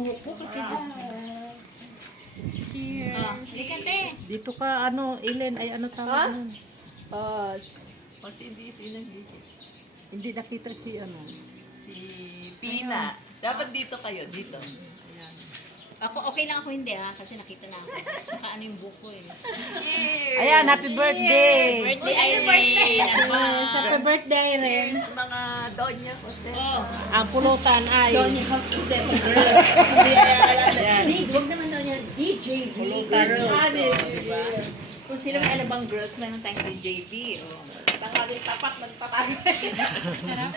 buhok ko kasi cheers. Dito ka, ano, Ellen, ay ano tawag nun? O si hindi sinagigit. Hindi nakita si ano. Si Tina. Dapat dito kayo, dito. Ayan. Ako, okay lang ako hindi kasi nakita na ako. Nakaano yung buhok ko eh. Cheers! Ayan, happy birthday! Birthday, Irene! Yes, happy birthday, Ren. Cheers, mga Doña Jose. Oh, Ang pulutan ay... Donnie Hawk Step Girls. Hindi Ayan. huwag naman daw niya, DJ Pulutan Girls. Girls. Oh, diba? Kung sino may alabang girls, meron tayong DJB. Oh. Tapat, magpatagay. Sarap.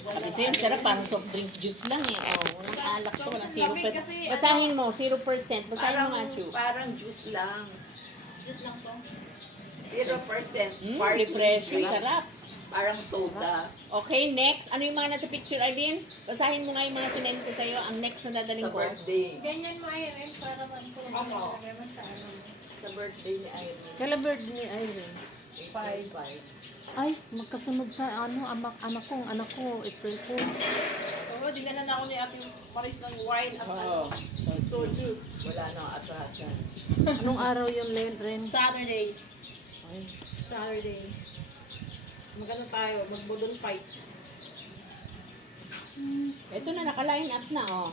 Kasi yung sarap, parang soft drink juice lang eh. Oh, walang alak to, walang 0%. Basahin mo, 0%. Basahin mo, Machu. Parang juice lang. Juice lang to. 0% sparkling. Refreshing, diba? sarap. Parang soda. Okay, next. Ano yung mga nasa picture, Irene? Basahin mo nga yung mga sinend ko sa'yo. Ang next na dadaling Sa ko. birthday. Ganyan mo Irene para man po naman sa ano. Sa birthday ni Irene. Kailan birthday ni Irene? 5. Ay, magkasunod sa ano, anak ko, April po. Oo, dinala na ako ni Ate Paris ng wine at Oo. soju. Wala nang atrasan. Anong araw yung Ren? Saturday. Ay, Saturday. Magano tayo, magbudon fight. Ito na, naka-line up na, oh.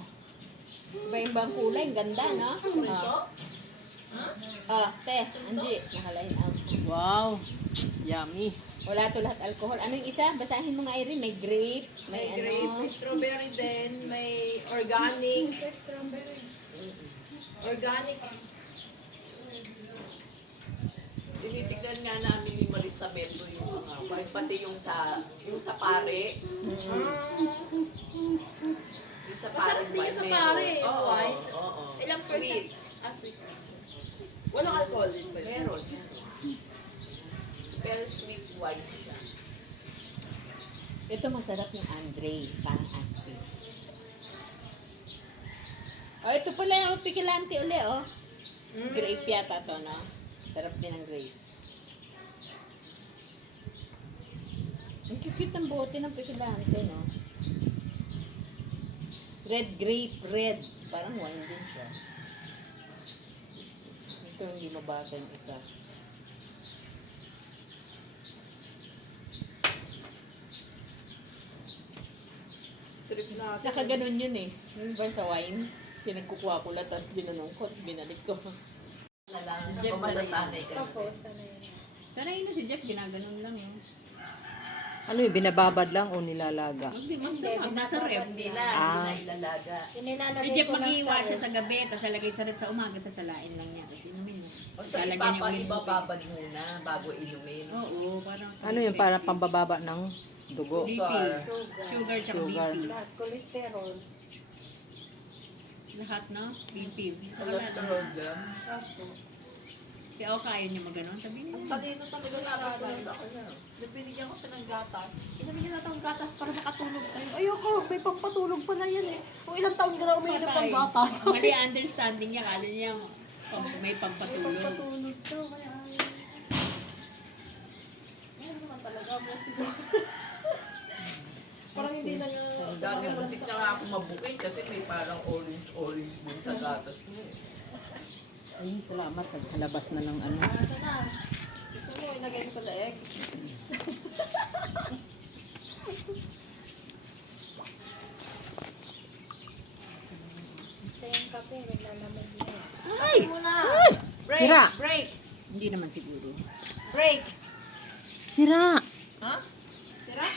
Iba-ibang kulay, ang ganda, no? Te, Angie, naka-line up. wow, yummy. Wala to lahat alcohol. Ano yung isa? Basahin mo nga, Irene. May grape, May may grape, ano. may strawberry din, may organic. Organic. Tinitignan nga namin ni Marisabel yung mga, pati yung sa pare. Yung sa pare Masarap din yung sa wine pare, meron. yung Oo, white. oo. Ilang Sweet. percent? Sweet. Walang alcohol din ba? Meron. Spell sweet wine siya. Ito masarap yung Andre, parang asti. Oh, ito pala yung pikilante uli, oh. Grape yata to, no? Sarap din ang grape. Ang cute ng bote ng pikilante, no? Red grape, red. Parang wine din siya. Ito hindi mabasa yung isa. Trip natin. Nakaganon yun eh. Yung ba sa wine? Pinagkukuha ko lang, tapos binanong ko, tapos binalik ko. Na lang, Jeff, masasanay ka. Opo, sana yun. Pero yun na si Jeff, ginaganon lang yun. Ano yung binababad lang o nilalaga? Hindi, nasa ref. Hindi na, Ah. hindi na ilalaga. Si Inilalagay Jeff ko lang mag-iiwa sa siya sa gabi, tapos lalagay sa ref sa umaga, sasalain lang niya. Tapos inumin mo. O sa Lalagyan niya ulit. ibababad muna bago inumin. Oo, parang... Ano yung para pambababa ng dugo? BP. Sugar tsaka Sugar. BP. lahat. Cholesterol. Lahat, no? BP. So, wala lang. Cholesterol lang. Opo. Kaya ako kaya niya maganon. Sabi niya. Talino talaga nakakalaga ako na. Binigyan ko siya ng gatas. Binigyan natin ng gatas para makatulog kayo. Ayoko, may pampatulog pa na yan eh. Kung ilang taon ka na umiinom ng gatas. Mali understanding niya. Kala niya may pampatulog. Pampatulog daw, kaya ayaw. Meron naman talaga, mo siguro. Parang hindi na nga. Dati muntik na nga ako mabukin kasi may parang orange dun sa gatas niya eh. Ay, salamat. Nagkalabas na ng ano. Ano na? Gusto mo, ilagay mo sa leeg. Ito yung kape, naglalamig niya. Ay! Muna! Break! Sira! Break! Hindi naman siguro. Break! Sira! Ha? Sira?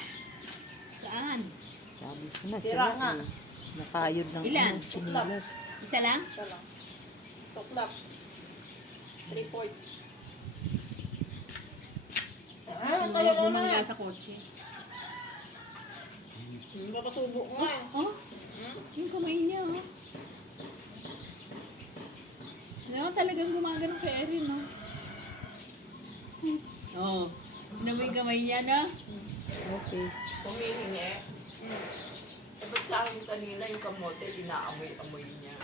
Saan? Sabi ko na, Sira sira. nga. eh. Nakayod ng Ilan? ano, chinilas. Isa lang? Ito lang. Tuklap. 3 point. Kaya mo na. Bumangga sa kotse. Mapatubo nga eh. Oh? Yung kamay niya, oh. Ano, talagang gumagano kay Erin, no? Oh. Ano mo yung kamay niya, no? Okay. Humihingi. Dapat sa akin kanina yung kamote, inaamoy-amoy niya.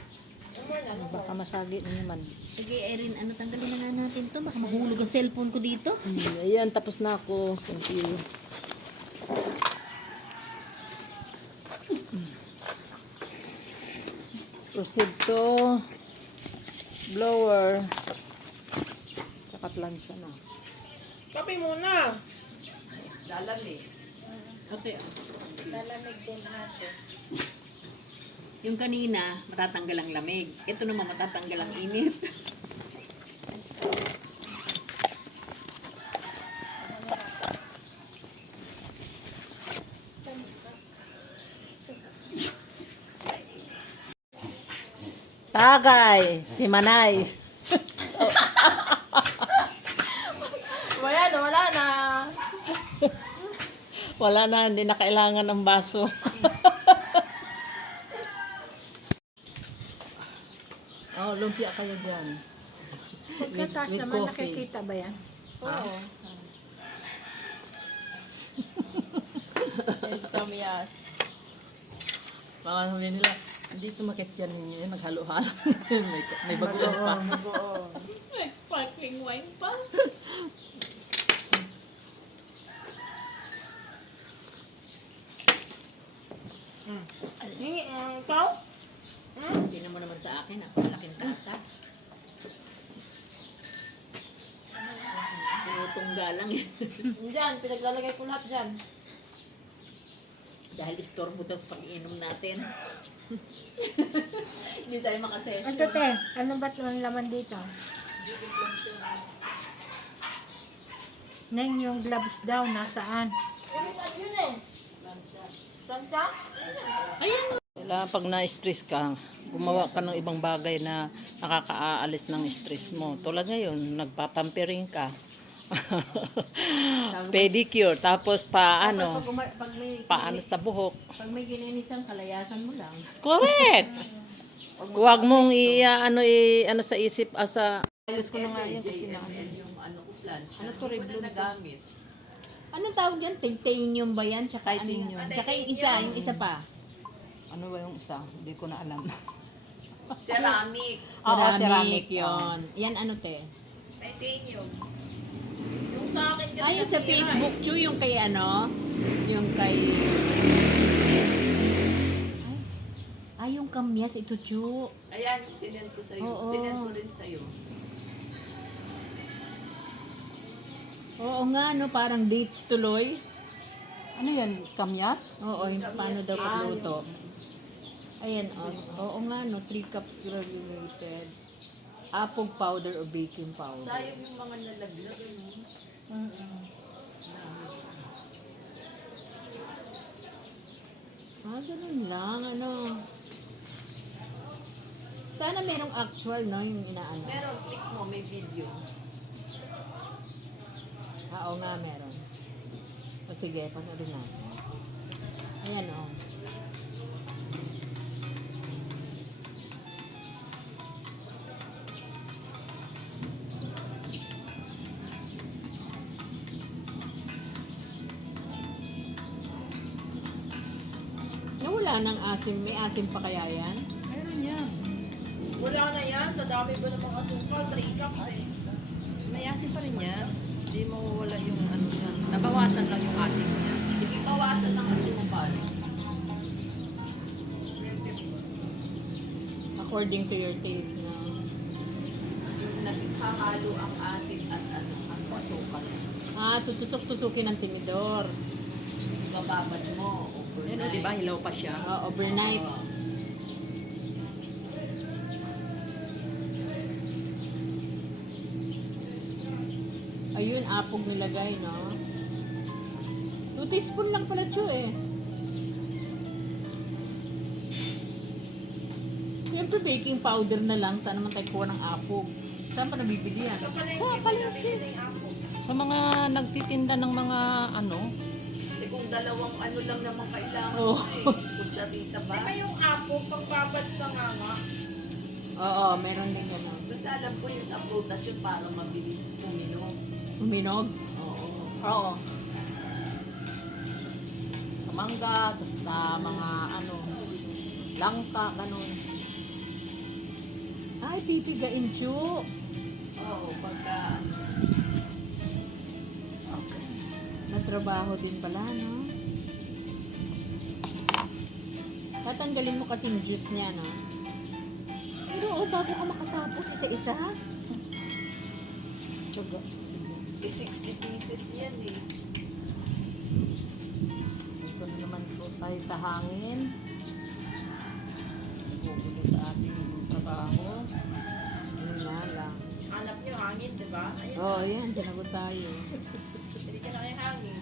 Baka masagi na naman. Sige, Erin, ano, tanggalin na nga natin to. Baka mahulog ang cellphone ko dito. Ayan, tapos na ako. Thank you. Proceed to blower. Tsaka plancha na. Kape muna. Lalamig. Ate, Lalamig din ate. yung kanina, matatanggal ang lamig. Ito naman, matatanggal ang init. Tagay, si Manay. Wala na, wala na. Wala na, hindi na kailangan ng baso. Oh, lumpia kayo dyan. Pagkataas with naman, coffee. nakikita ba yan? Oo. Tamias. Baka sabihin nila, hindi sumakit yan ninyo. Naghalo-halo. may baguan pa. May sparkling wine pa. Ikaw? Tingnan mo naman sa akin, ako malaking tasa. Tinutungga lang eh. Diyan, pinaglalagay ko lahat dyan. Dahil istorbo daw sa pag-iinom natin. Hindi tayo makasession. Ito te, ano ba't ang laman dito? Neng, yung gloves daw, nasaan? Yun eh. Plancha? Ayan. Kailangan pag na-stress ka, gumawa ka ng ibang bagay na nakakaalis ng stress mo. Tulad ngayon, nagpapampering ka. Pedicure, tapos paano sa buhok. Pag may gininisang kalayasan mo lang. Correct! Huwag mong ano sa isip, sa... Ayos ko na nga yan kasi na... Yung ano ko plancha. Ano to, Hindi ko Reblon na nagamit. Ano tawag yan? Titanium ba yan? Tsaka Titanium. Tsaka yung isa pa. Ano ba yung isa? Hindi ko na alam. Ceramic. Oo, Ceramic ceramic. yun. Yan ano te? Titanium. Yung sa akin kasi Ay, yung sa nasira Facebook, Chu, yung kay ano? Yung kay... Ay, yung kamyas, ito, Chu. Ayan, sinend ko sa'yo. Oo. Sinend ko rin sa'yo. Oo nga, no? Parang dates tuloy. Ano yan? Kamyas? Oo, yung paano daw pagluto. Ayan, oo nga, no? 3 cups granulated. Apog powder o baking powder. Sayang yung mga nalaglag. Ano? Ganun lang, ano. Sana merong actual, no? Yung inaano. Meron, click mo, may video. Oo nga, meron. O sige, panoorin natin. Ayan, oh. Nawala ng asim. May asim pa kaya yan? Meron yan. Wala na yan, sa dami ba ng mga asukal, 3 cups eh. May asin pa rin yan. Hindi mawawala yung ano yan. Nabawasan lang yung asin niya. Sige, bawasan ng asukal. According to your taste na. Yung naghahalo ang acid at ano, ang asukal. Tutusok-tusukin ng tinidor. Bababad mo. Yan o, di ba? Hilaw pa siya. Overnight. Ayun, apog nilagay, no? 2 teaspoon lang pala, Chu, eh. Siyempre, baking powder na lang. Saan naman tayo kuha ng apog? Saan pa nabibili yan? Sa palengke. Sa mga nagtitinda ng mga ano, Eh kung dalawang ano lang naman kailangan Oo. mo eh. Kutsarita ba? Yung apple, pagbabad sa nga. Oo, meron din yan. No? Basta alam ko yung sa prutas yun para mabilis uminom. Uminog? Oo. Oo. sa mangga, sa mga ano, langka, ganun. Ay, pipigain, Chu. Oo, pagka Okay. Natrabaho din pala, no? Tatanggalin mo kasi yung juice niya, no? Pero bago ka makatapos, isa-isa. Tsaga. Sige. 60 pieces yan eh. Ito na naman po tayo sa hangin. Gugulo sa ating trabaho. Yun nga lang. Hanap nyo, hangin, di ba? Ayun, Oo, yan. Sinagot tayo. hindi ka na kayo hangin.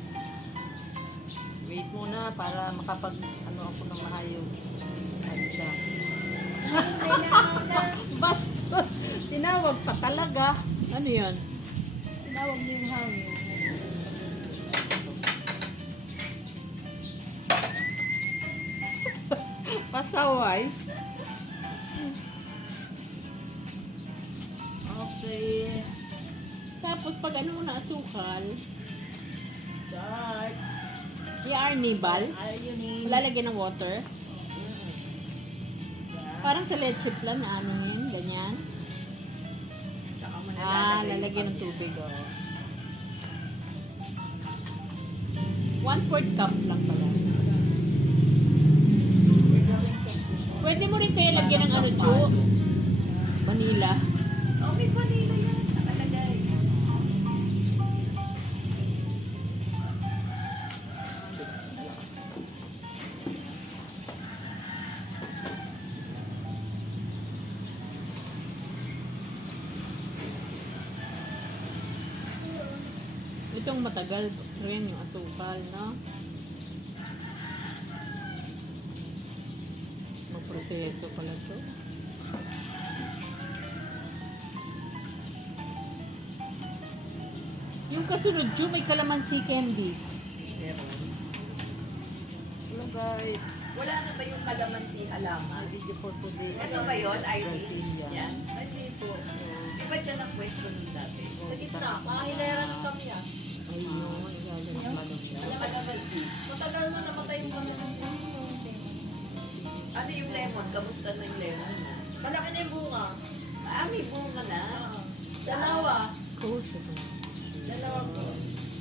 Wait muna para makapag ano ako ng maayos. Ano siya? Bastos! Tinawag pa talaga. Ano yan? Tinawag niya yung hangin. Pasaway. Okay. Tapos pag ano mo na asukal, Start. i-arnibal, Are you need? lalagyan ng water. Parang sa leche plan na ano yun, ganyan. Tsaka mo Lalagyan ng tubig, oh. 1/4 cup lang pala. Pwede mo rin kaya lagyan ng ano, Chu? Vanilla. Oh, may vanilla yan. Nakalagay. Itong matagal rin yung asukal, no? Magproseso pala to. Yung kasunod, Chu, may calamansi candy. Hello guys. Wala na ba yung kalamansi halaman? Video for today. Ano ba yun? Irene? Brazilian. Yan? Ay, hindi po. Iba dyan ang pwesto nung dati. Sa gitna, mahilera ng kami ah. Ayun, ilalagay siya. Ano kalamansi? Matagal na namatay yung mga Ano yung lemon? Kamusta na yung lemon? Malaki na yung bunga. Ah, may bunga na. Dalawa. Cool siya to. Dalawa po.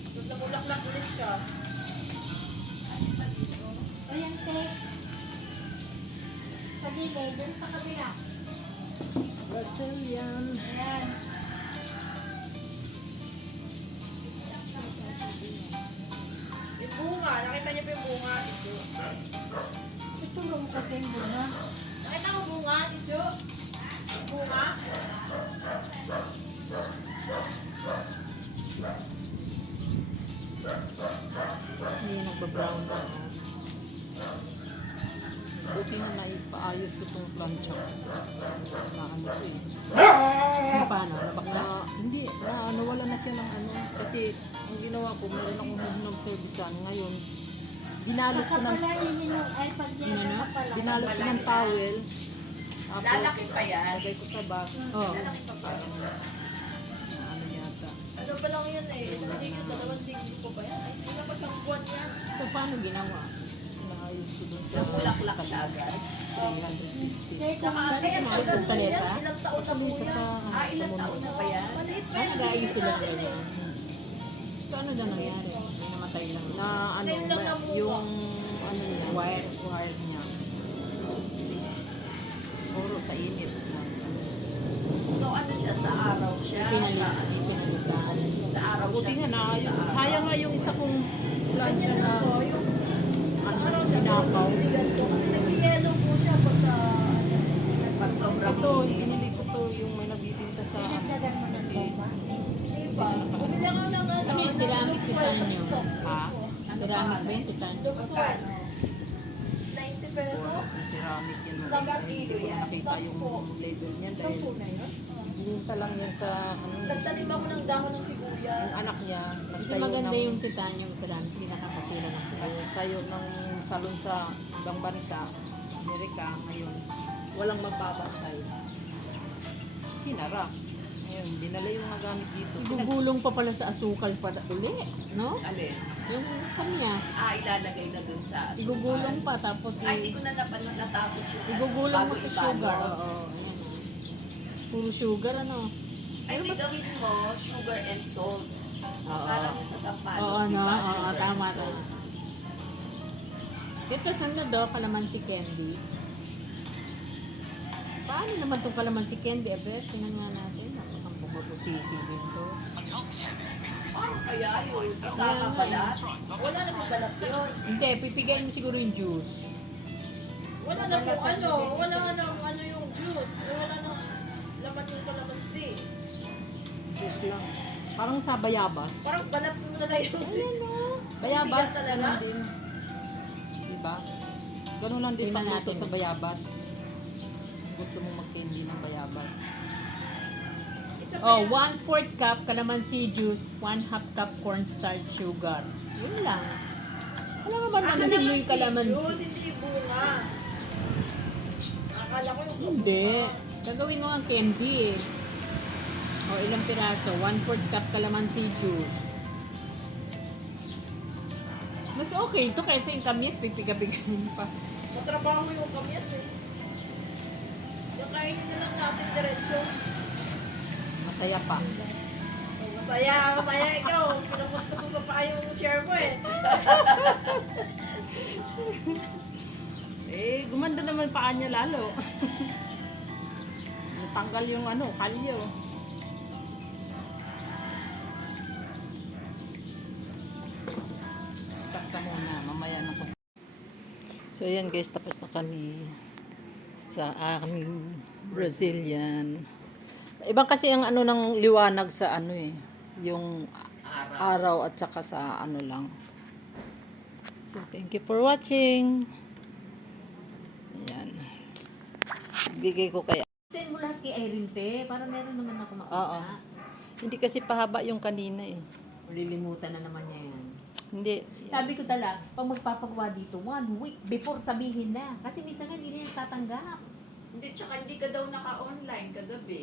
Tapos namulaklak ulit siya. Ayan, te. Pagigay, dun sa kabila. Brazilian. Ayan. Yung bunga, nakita niyo pa yung bunga, Tijo? Ito lang kasi yung bunga. Nakita mo bunga, Tijo? Yung bunga? Ayun, nagbabrown na. Buti na naipaayos ko itong plancha. Na ano to eh. Ano paano? Nabakla? Hindi, nawala na siya ng ano. Kasi ang ginawa ko, meron akong hubnog servicean. Ngayon, binalot ko ng, binalot ko ng towel. Tapos, Lalaki pa yan. lagay ko sa bag. Oo. Lalaki pa pa. Ano yata. Ano pa lang yan eh? Isang linggo, dalawang linggo po ba yan? Ay, hindi na pa siyang buwan yan. So, paano ginawa? Inaayos ko dun sa Namulaklak siya agad. 350. Saka, Dati ay, ang kumain tagal ng na yan. talesa? Ilang taon na po Isa yan. sa, Ah, ilang taon na pa yan? Maliit pa Ay, yan. nag-aayos sila Sa akin eh. So, ano na nangyari? May namatay lang. na ano, Ngayon lang namuha. yung ano niya, wire niya. Puro sa init. So ano siya, sa araw siya? Sa, Pinalitan. sa araw Buti siya? nga na, Sa araw. sayang nga yung isa kong plancha Ganyan na lang po, yung sa ano, araw siya, tinakaw. piniligan ko. Kasi nag-yellow po siya pagka, Pag sobrang Ito, init. binili ko to yung may nabibinta sa ano. Kasi, di ba? Bumili ako ng ano, Kami, ng ceramic Lux titan Wine sa nyo. TikTok. Ha? Ceramic ba yun, titan? Lux Wine. 90 pesos. ceramic yun. Isang kilo yan. Nakita yung Sampo. label niya dahil Sampo na yun. bininta lang yan sa ano, Nagtanim ako ng dahon ng sibuyas. yung anak niya. Kasi Nagtayo maganda ng, yung titanium sa dami. Pinakapasila ng tayo ng salon sa ibang bansa, Amerika, ngayon. Walang magbabantay. Sinara. Ngayon, dinala yung mga gamit dito. Igugulong pa pala sa asukal pa uli, no? Alin? Yung kanyas. Ah, ilalagay na dun sa asukal. Igugulong pa, tapos Ay, hindi ko na natapos yung igugulong mo bago sa ibalot. sugar. Oo, ayan. Puro sugar, ano? Ay, hindi gawin mo sugar and salt. Oo. Parang sa sampalok, Oo, di no? ba? Oo, Sugar tama, and salt. tama. Ito sunod do, calamansi candy. Paano naman itong kalamansi candy, Abet? Tingnan nga natin. Ang bumabusisi din to. Paano kaya yun? Isa ka balat? Wala na pong balat yun. Hindi, pipigayin mo siguro yung juice. Wala na pong ano. Wala na ano yung juice. Wala na laman yung kalamansi. Juice lang. Parang sa bayabas. Parang balat mo na yung... Bayabas, Bigas talaga? ganun din. Diba? Ganun lang din Tingnan pagluto natin. sa bayabas. Gusto mo mag-candy ng bayabas. Isa pa Oh, yan. 1/4 cup calamansi juice, 1/2 cup cornstarch sugar. Yun lang. Wala naman Ah, ano din mo yung Juice, calamansi. hindi bunga. Akala ko yung Hindi. Gagawin mo ang candy eh. O, ilang piraso? 1/4 cup calamansi juice. Mas okay ito kaysa yung kamis, pipiga-pigain pa. matrabaho yung kamyas eh. Yung kainin na lang natin diretso. Masaya pa. Masaya, masaya ikaw. Pinamuskas mo sa paa yung share mo eh. Eh, gumanda naman paa niya lalo. Natanggal yung ano, kalyo. Stop ka muna, mamaya na ko. So ayan guys, tapos na kami sa aming Brazilian. Ibang kasi ang ano ng liwanag sa ano eh, yung araw at saka sa ano lang. So thank you for watching. Ayan. Bigay ko kay Send mo lahat kay Irene, te. Para meron naman ako Oo. makita. Hindi kasi pahaba yung kanina eh. Lilimutan na naman niya yan. Hindi. Sabi ko talaga, pag magpapagawa dito, 1 week before sabihin na. Kasi minsan nga hindi na yung tatanggap. Hindi, tsaka hindi ka daw naka-online kagabi.